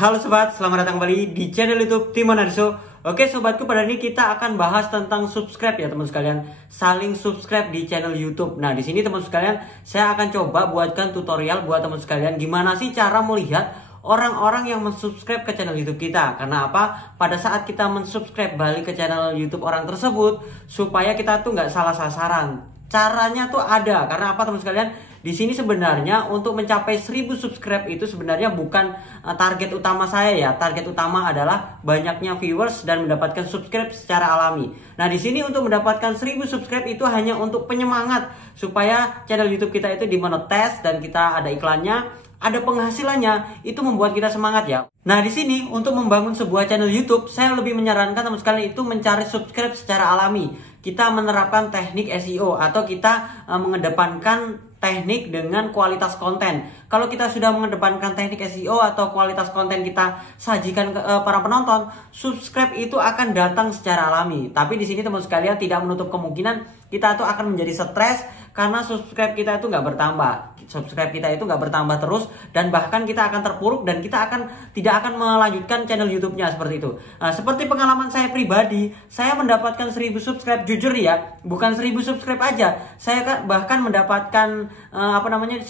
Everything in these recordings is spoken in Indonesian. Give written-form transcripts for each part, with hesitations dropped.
Halo sobat, selamat datang kembali di channel YouTube Timon Arso. Oke sobatku, pada ini kita akan bahas tentang subscribe ya teman sekalian. Saling subscribe di channel YouTube. Nah, di sini teman sekalian, saya akan coba buatkan tutorial buat teman sekalian gimana sih cara melihat orang-orang yang mensubscribe ke channel YouTube kita. Karena apa? Pada saat kita mensubscribe balik ke channel YouTube orang tersebut, supaya kita tuh nggak salah sasaran. Caranya tuh ada. Karena apa teman sekalian? Di sini sebenarnya untuk mencapai 1000 subscribe itu sebenarnya bukan target utama saya ya. Target utama adalah banyaknya viewers dan mendapatkan subscribe secara alami. Nah, di sini untuk mendapatkan 1000 subscribe itu hanya untuk penyemangat supaya channel YouTube kita itu dimonetize dan kita ada iklannya, ada penghasilannya, itu membuat kita semangat ya. Nah, di sini untuk membangun sebuah channel YouTube, saya lebih menyarankan teman sekalian itu mencari subscribe secara alami. Kita menerapkan teknik SEO atau kita mengedepankan teknik dengan kualitas konten. Kalau kita sudah mengedepankan teknik SEO atau kualitas konten kita sajikan ke para penonton, subscribe itu akan datang secara alami. Tapi di sini teman sekalian tidak menutup kemungkinan kita tuh akan menjadi stres karena subscribe kita itu nggak bertambah. Subscribe kita itu nggak bertambah terus dan bahkan kita akan terpuruk dan kita tidak akan melanjutkan channel YouTube-nya seperti itu. Nah, seperti pengalaman saya pribadi, saya mendapatkan 1000 subscribe, jujur ya, bukan 1000 subscribe aja. Saya bahkan mendapatkan 10.000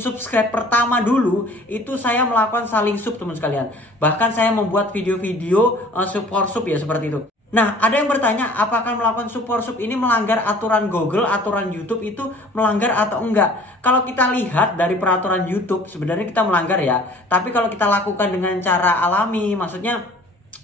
subscribe pertama dulu itu saya melakukan saling sub teman sekalian. Bahkan saya membuat video-video support sub ya seperti itu. Nah, ada yang bertanya, apakah melakukan support sub ini melanggar aturan Google, aturan YouTube itu melanggar atau enggak? Kalau kita lihat dari peraturan YouTube, sebenarnya kita melanggar ya. Tapi kalau kita lakukan dengan cara alami, maksudnya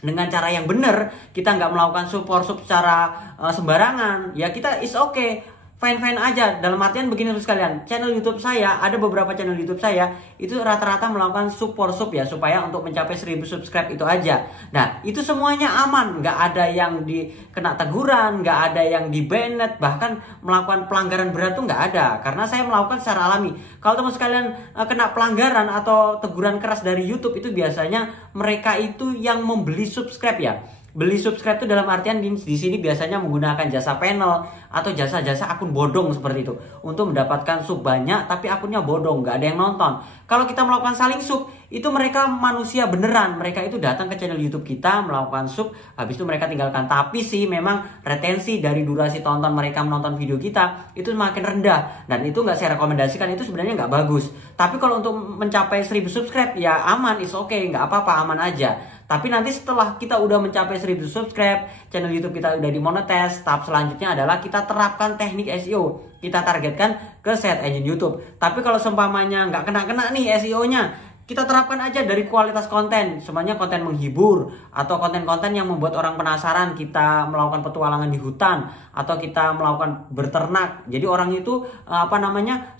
dengan cara yang benar, kita nggak melakukan support sub secara sembarangan, ya kita is okay. Fine-fine aja, dalam artian begini terus kalian. Channel YouTube saya, ada beberapa channel YouTube saya itu rata-rata melakukan support sub ya, supaya untuk mencapai 1000 subscribe itu aja. Nah, itu semuanya aman, nggak ada yang kena teguran, nggak ada yang di-banned, bahkan melakukan pelanggaran berat tuh nggak ada, karena saya melakukan secara alami. Kalau teman sekalian kena pelanggaran atau teguran keras dari YouTube itu biasanya mereka itu yang membeli subscribe ya. Beli subscribe itu dalam artian di sini biasanya menggunakan jasa panel atau jasa-jasa akun bodong seperti itu untuk mendapatkan sub banyak tapi akunnya bodong, nggak ada yang nonton. Kalau kita melakukan saling sub, itu mereka manusia beneran, mereka itu datang ke channel YouTube kita melakukan sub, habis itu mereka tinggalkan. Tapi sih memang retensi dari durasi tonton mereka menonton video kita itu semakin rendah dan itu nggak saya rekomendasikan, itu sebenarnya nggak bagus. Tapi kalau untuk mencapai 1000 subscribe ya aman, is okay, nggak apa-apa, aman aja. Tapi nanti setelah kita udah mencapai 1000 subscribe, channel YouTube kita udah dimonetize, tahap selanjutnya adalah kita terapkan teknik SEO. Kita targetkan ke search engine YouTube. Tapi kalau seumpamanya nggak kena-kena nih SEO-nya, kita terapkan aja dari kualitas konten. Semuanya konten menghibur atau konten-konten yang membuat orang penasaran. Kita melakukan petualangan di hutan atau kita melakukan berternak. Jadi orang itu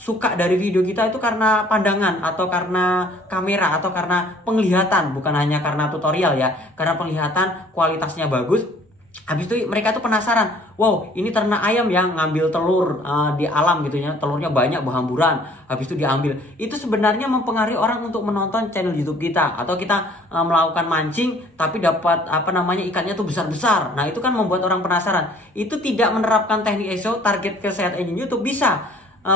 suka dari video kita itu karena pandangan atau karena kamera atau karena penglihatan, bukan hanya karena tutorial ya. Karena penglihatan kualitasnya bagus. Habis itu mereka tuh penasaran, wow ini ternak ayam yang ngambil telur di alam gitu ya, telurnya banyak berhamburan, habis itu diambil. Itu sebenarnya mempengaruhi orang untuk menonton channel YouTube kita. Atau kita melakukan mancing tapi dapat ikannya tuh besar-besar. Nah itu kan membuat orang penasaran. Itu tidak menerapkan teknik SEO, target ke search engine YouTube bisa.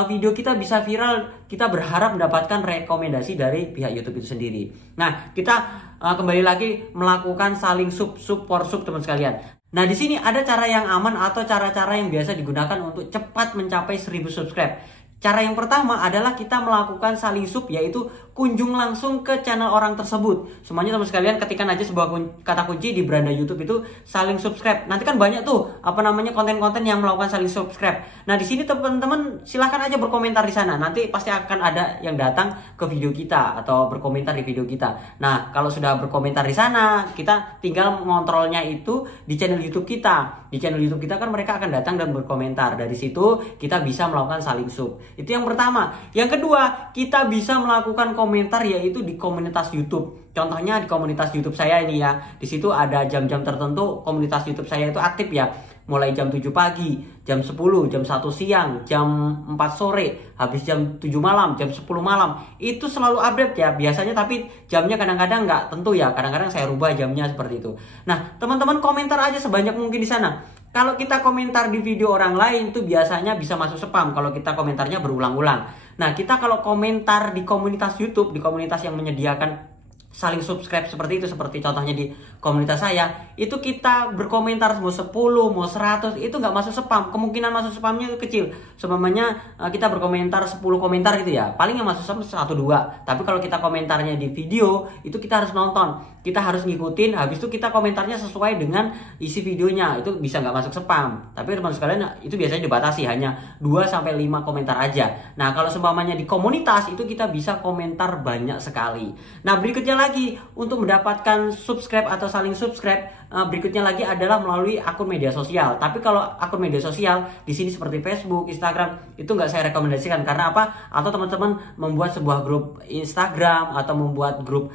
Video kita bisa viral, kita berharap mendapatkan rekomendasi dari pihak YouTube itu sendiri. Nah, kita kembali lagi melakukan saling support sub teman sekalian. Nah, di sini ada cara yang aman atau cara-cara yang biasa digunakan untuk cepat mencapai 1000 subscribe. Cara yang pertama adalah kita melakukan saling sub, yaitu kunjung langsung ke channel orang tersebut. Semuanya teman sekalian ketikkan aja sebuah kata kunci di beranda YouTube itu saling subscribe. Nanti kan banyak tuh konten-konten yang melakukan saling subscribe. Nah, di sini teman-teman silahkan aja berkomentar di sana. Nanti pasti akan ada yang datang ke video kita atau berkomentar di video kita. Nah, kalau sudah berkomentar di sana, kita tinggal mengontrolnya itu di channel YouTube kita. Di channel YouTube kita kan mereka akan datang dan berkomentar. Dari situ kita bisa melakukan saling sub. Itu yang pertama. Yang kedua, kita bisa melakukan komentar yaitu di komunitas YouTube. Contohnya di komunitas YouTube saya ini ya. Di situ ada jam-jam tertentu komunitas YouTube saya itu aktif ya. Mulai jam 7 pagi, jam 10, jam 1 siang, jam 4 sore, habis jam 7 malam, jam 10 malam. Itu selalu update ya. Biasanya tapi jamnya kadang-kadang nggak tentu ya. Kadang-kadang saya rubah jamnya seperti itu. Nah, teman-teman komentar aja sebanyak mungkin di sana. Kalau kita komentar di video orang lain itu biasanya bisa masuk spam kalau kita komentarnya berulang-ulang. Nah, kita kalau komentar di komunitas YouTube, di komunitas yang menyediakan saling subscribe seperti itu, seperti contohnya di komunitas saya, itu kita berkomentar mau 10, mau 100, itu nggak masuk spam. Kemungkinan masuk spamnya kecil. Semuanya kita berkomentar 10 komentar gitu ya, paling yang masuk spam 1-2. Tapi kalau kita komentarnya di video, itu kita harus nonton, kita harus ngikutin, habis itu kita komentarnya sesuai dengan isi videonya, itu bisa nggak masuk spam. Tapi teman sekalian, itu biasanya dibatasi hanya 2-5 komentar aja. Nah kalau seumpamanya di komunitas, itu kita bisa komentar banyak sekali. Nah berikutnya lagi, untuk mendapatkan subscribe atau saling subscribe, berikutnya lagi adalah melalui akun media sosial. Tapi kalau akun media sosial di sini seperti Facebook, Instagram, itu nggak saya rekomendasikan. Karena apa? Atau teman-teman membuat sebuah grup Instagram atau membuat grup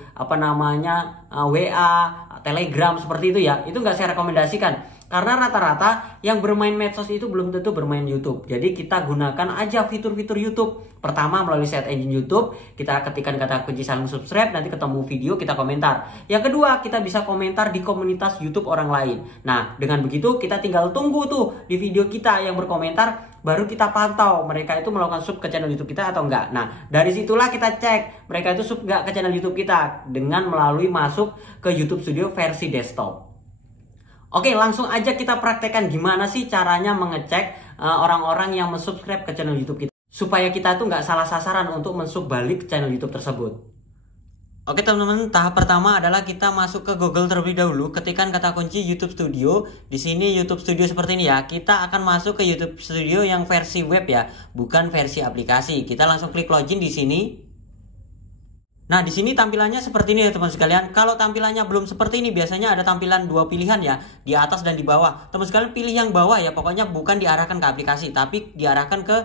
WA, Telegram seperti itu ya, itu nggak saya rekomendasikan. Karena rata-rata yang bermain medsos itu belum tentu bermain YouTube. Jadi kita gunakan aja fitur-fitur YouTube. Pertama melalui search engine YouTube, kita ketikkan kata kunci saling subscribe, nanti ketemu video, kita komentar. Yang kedua, kita bisa komentar di komunitas YouTube orang lain. Nah, dengan begitu kita tinggal tunggu tuh di video kita yang berkomentar, baru kita pantau mereka itu melakukan sub ke channel YouTube kita atau enggak. Nah, dari situlah kita cek mereka itu sub enggak ke channel YouTube kita dengan melalui masuk ke YouTube Studio versi desktop. Oke, langsung aja kita praktekkan gimana sih caranya mengecek orang-orang yang mensubscribe ke channel YouTube kita, supaya kita tuh nggak salah sasaran untuk mensub balik ke channel YouTube tersebut. Oke teman-teman, tahap pertama adalah kita masuk ke Google terlebih dahulu, ketikkan kata kunci YouTube Studio. Di sini YouTube Studio seperti ini ya. Kita akan masuk ke YouTube Studio yang versi web ya, bukan versi aplikasi. Kita langsung klik login di sini. Nah, di sini tampilannya seperti ini ya teman sekalian. Kalau tampilannya belum seperti ini, biasanya ada tampilan 2 pilihan ya, di atas dan di bawah. Teman sekalian pilih yang bawah ya, pokoknya bukan diarahkan ke aplikasi, tapi diarahkan ke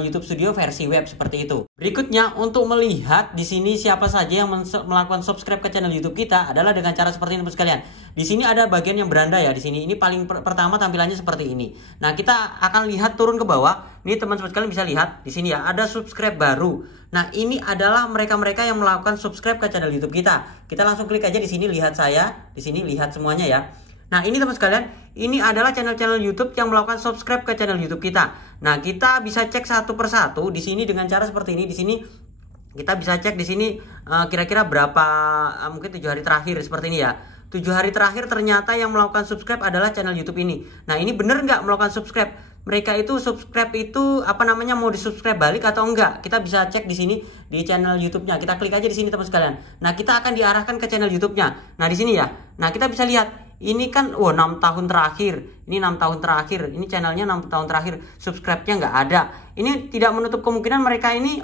YouTube Studio versi web seperti itu. Berikutnya, untuk melihat di sini siapa saja yang melakukan subscribe ke channel YouTube kita adalah dengan cara seperti ini teman sekalian. Di sini ada bagian yang beranda ya di sini. Ini paling pertama tampilannya seperti ini. Nah, kita akan lihat turun ke bawah. Ini teman-teman sekalian bisa lihat di sini ya, ada subscribe baru. Nah, ini adalah mereka-mereka yang melakukan subscribe ke channel YouTube kita. Kita langsung klik aja di sini, lihat saya. Di sini lihat semuanya ya. Nah, ini teman sekalian, ini adalah channel-channel YouTube yang melakukan subscribe ke channel YouTube kita. Nah, kita bisa cek satu persatu di sini dengan cara seperti ini. Di sini kita bisa cek di sini kira-kira berapa, mungkin 7 hari terakhir seperti ini ya. 7 hari terakhir ternyata yang melakukan subscribe adalah channel YouTube ini. Nah, ini bener nggak melakukan subscribe? Mereka itu subscribe itu mau di-subscribe balik atau enggak? Kita bisa cek di sini di channel YouTube-nya. Kita klik aja di sini teman sekalian. Nah, kita akan diarahkan ke channel YouTube-nya. Nah, di sini ya. Nah, kita bisa lihat ini kan 6 tahun terakhir. Ini 6 tahun terakhir. Ini channelnya 6 tahun terakhir. Subscribe-nya nggak ada. Ini tidak menutup kemungkinan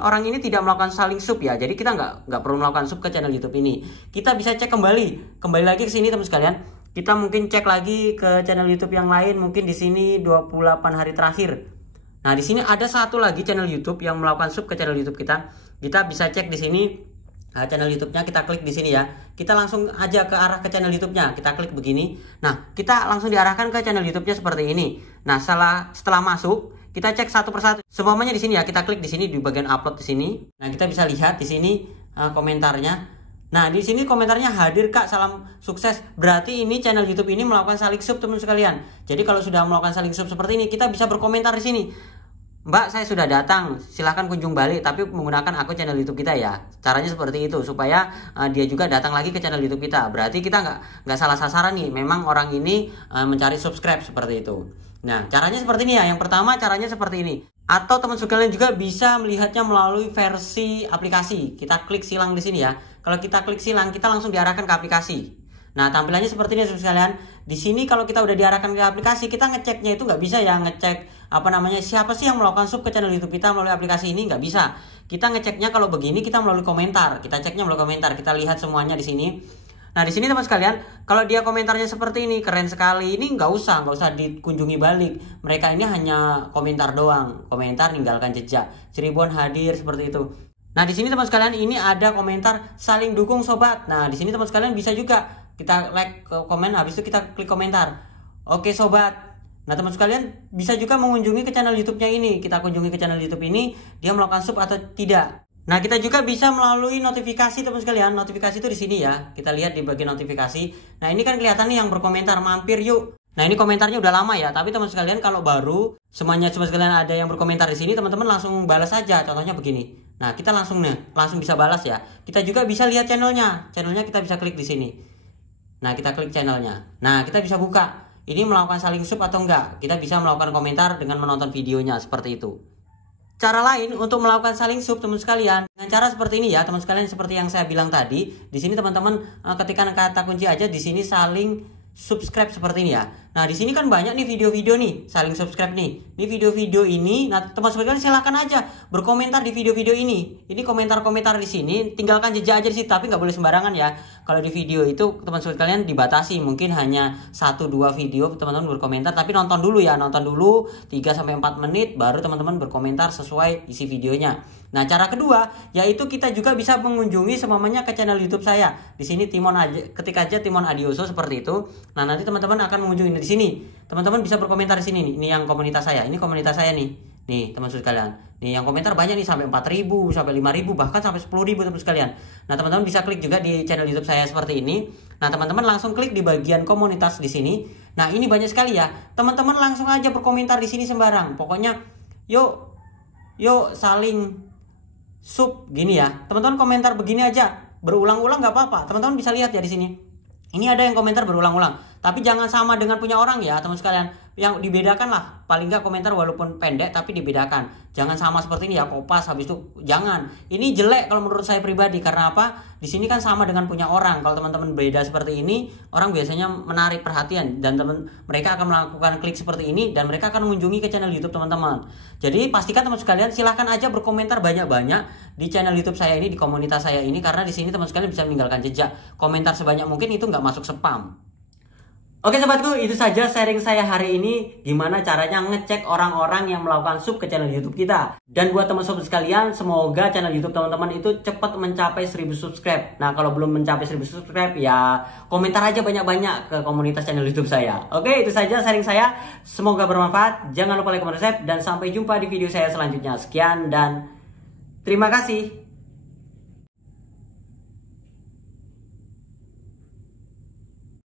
orang ini tidak melakukan saling sub ya. Jadi kita nggak perlu melakukan sub ke channel YouTube ini. Kita bisa cek kembali lagi ke sini teman sekalian. Kita mungkin cek lagi ke channel YouTube yang lain, mungkin di sini 28 hari terakhir. Nah, di sini ada satu lagi channel YouTube yang melakukan sub ke channel YouTube kita. Kita bisa cek di sini channel YouTube-nya, kita klik di sini ya. Kita langsung aja ke arah ke channel YouTube-nya. Kita klik begini. Nah, kita langsung diarahkan ke channel YouTube-nya seperti ini. Nah, setelah masuk, kita cek satu persatu. Semuanya di sini ya. Kita klik di sini di bagian upload di sini. Nah, kita bisa lihat di sini komentarnya. Nah, di sini komentarnya hadir Kak, salam sukses. Berarti ini channel YouTube ini melakukan saling sub teman sekalian. Jadi kalau sudah melakukan saling sub seperti ini, kita bisa berkomentar di sini. Mbak, saya sudah datang, silahkan kunjung balik, tapi menggunakan akun channel YouTube kita ya. Caranya seperti itu supaya dia juga datang lagi ke channel YouTube kita. Berarti kita nggak salah sasaran nih. Memang orang ini mencari subscribe seperti itu. Nah, caranya seperti ini ya. Yang pertama caranya seperti ini. Atau teman sekalian juga bisa melihatnya melalui versi aplikasi. Kita klik silang di sini ya. Kalau kita klik silang, kita langsung diarahkan ke aplikasi. Nah, tampilannya seperti ini teman sekalian. Di sini kalau kita udah diarahkan ke aplikasi, kita ngeceknya itu nggak bisa ya, ngecek siapa sih yang melakukan sub ke channel YouTube kita melalui aplikasi ini, nggak bisa. Kita ngeceknya kalau begini kita melalui komentar. Kita ceknya melalui komentar. Kita lihat semuanya di sini. Nah, di sini teman sekalian, kalau dia komentarnya seperti ini, keren sekali. Ini nggak usah dikunjungi balik. Mereka ini hanya komentar doang. Komentar, ninggalkan jejak. Cirebon hadir seperti itu. Nah, di sini teman sekalian, ini ada komentar saling dukung sobat. Nah, di sini teman sekalian bisa juga kita like komen, habis itu kita klik komentar. Oke sobat. Nah, teman sekalian bisa juga mengunjungi ke channel YouTube-nya ini. Kita kunjungi ke channel YouTube ini, dia melakukan sub atau tidak. Nah, kita juga bisa melalui notifikasi teman sekalian. Notifikasi itu di sini ya. Kita lihat di bagian notifikasi. Nah, ini kan kelihatan nih yang berkomentar, mampir yuk. Nah, ini komentarnya udah lama ya, tapi teman sekalian kalau baru semuanya sekalian ada yang berkomentar di sini, teman-teman langsung balas saja. Contohnya begini. Nah, kita langsung bisa balas ya. Kita juga bisa lihat channelnya. Channelnya kita bisa klik di sini. Nah, kita klik channelnya. Nah, kita bisa buka. Ini melakukan saling sub atau enggak. Kita bisa melakukan komentar dengan menonton videonya seperti itu. Cara lain untuk melakukan saling sub teman sekalian dengan cara seperti ini ya, teman sekalian, seperti yang saya bilang tadi. Di sini teman-teman ketikkan kata kunci aja di sini saling subscribe seperti ini ya. Nah, di sini kan banyak nih video-video nih saling subscribe nih. Ini video-video ini. Nah, teman sekalian silahkan aja berkomentar di video-video ini. Ini komentar-komentar di sini, tinggalkan jejak aja sih, tapi nggak boleh sembarangan ya. Kalau di video itu teman sekalian dibatasi, mungkin hanya 1-2 video teman-teman berkomentar, tapi nonton dulu ya, nonton dulu 3-4 menit baru teman-teman berkomentar sesuai isi videonya. Nah, cara kedua yaitu kita juga bisa mengunjungi semuanya ke channel YouTube saya. Di sini Timon aja, ketik aja Timon Adioso seperti itu. Nah, nanti teman-teman akan mengunjungi di sini. Teman-teman bisa berkomentar di sini nih. Ini yang komunitas saya. Ini komunitas saya nih. Nih, teman sekalian. Nih yang komentar banyak nih, sampai 4.000, sampai 5.000, bahkan sampai 10.000 teman sekalian. Nah, teman-teman bisa klik juga di channel YouTube saya seperti ini. Nah, teman-teman langsung klik di bagian komunitas di sini. Nah, ini banyak sekali ya. Teman-teman langsung aja berkomentar di sini sembarang. Pokoknya yuk saling sub gini ya. Teman-teman komentar begini aja, berulang-ulang nggak apa-apa. Teman-teman bisa lihat ya di sini. Ini ada yang komentar berulang-ulang, tapi jangan sama dengan punya orang ya teman sekalian. Yang dibedakan lah, paling nggak komentar walaupun pendek tapi dibedakan. Jangan sama seperti ini ya, kopas habis itu jangan. Ini jelek kalau menurut saya pribadi, karena apa? Di sini kan sama dengan punya orang. Kalau teman-teman beda seperti ini, orang biasanya menarik perhatian dan mereka akan melakukan klik seperti ini dan mereka akan mengunjungi ke channel YouTube teman-teman. Jadi pastikan teman sekalian silahkan aja berkomentar banyak-banyak di channel YouTube saya ini, di komunitas saya ini, karena di sini teman sekalian bisa meninggalkan jejak. Komentar sebanyak mungkin itu nggak masuk spam. Oke sobatku, itu saja sharing saya hari ini gimana caranya ngecek orang-orang yang melakukan sub ke channel YouTube kita. Dan buat teman-teman sekalian, semoga channel YouTube teman-teman itu cepat mencapai 1000 subscribe. Nah, kalau belum mencapai 1000 subscribe ya komentar aja banyak-banyak ke komunitas channel YouTube saya. Oke, itu saja sharing saya. Semoga bermanfaat. Jangan lupa like, comment, subscribe, dan sampai jumpa di video saya selanjutnya. Sekian dan terima kasih.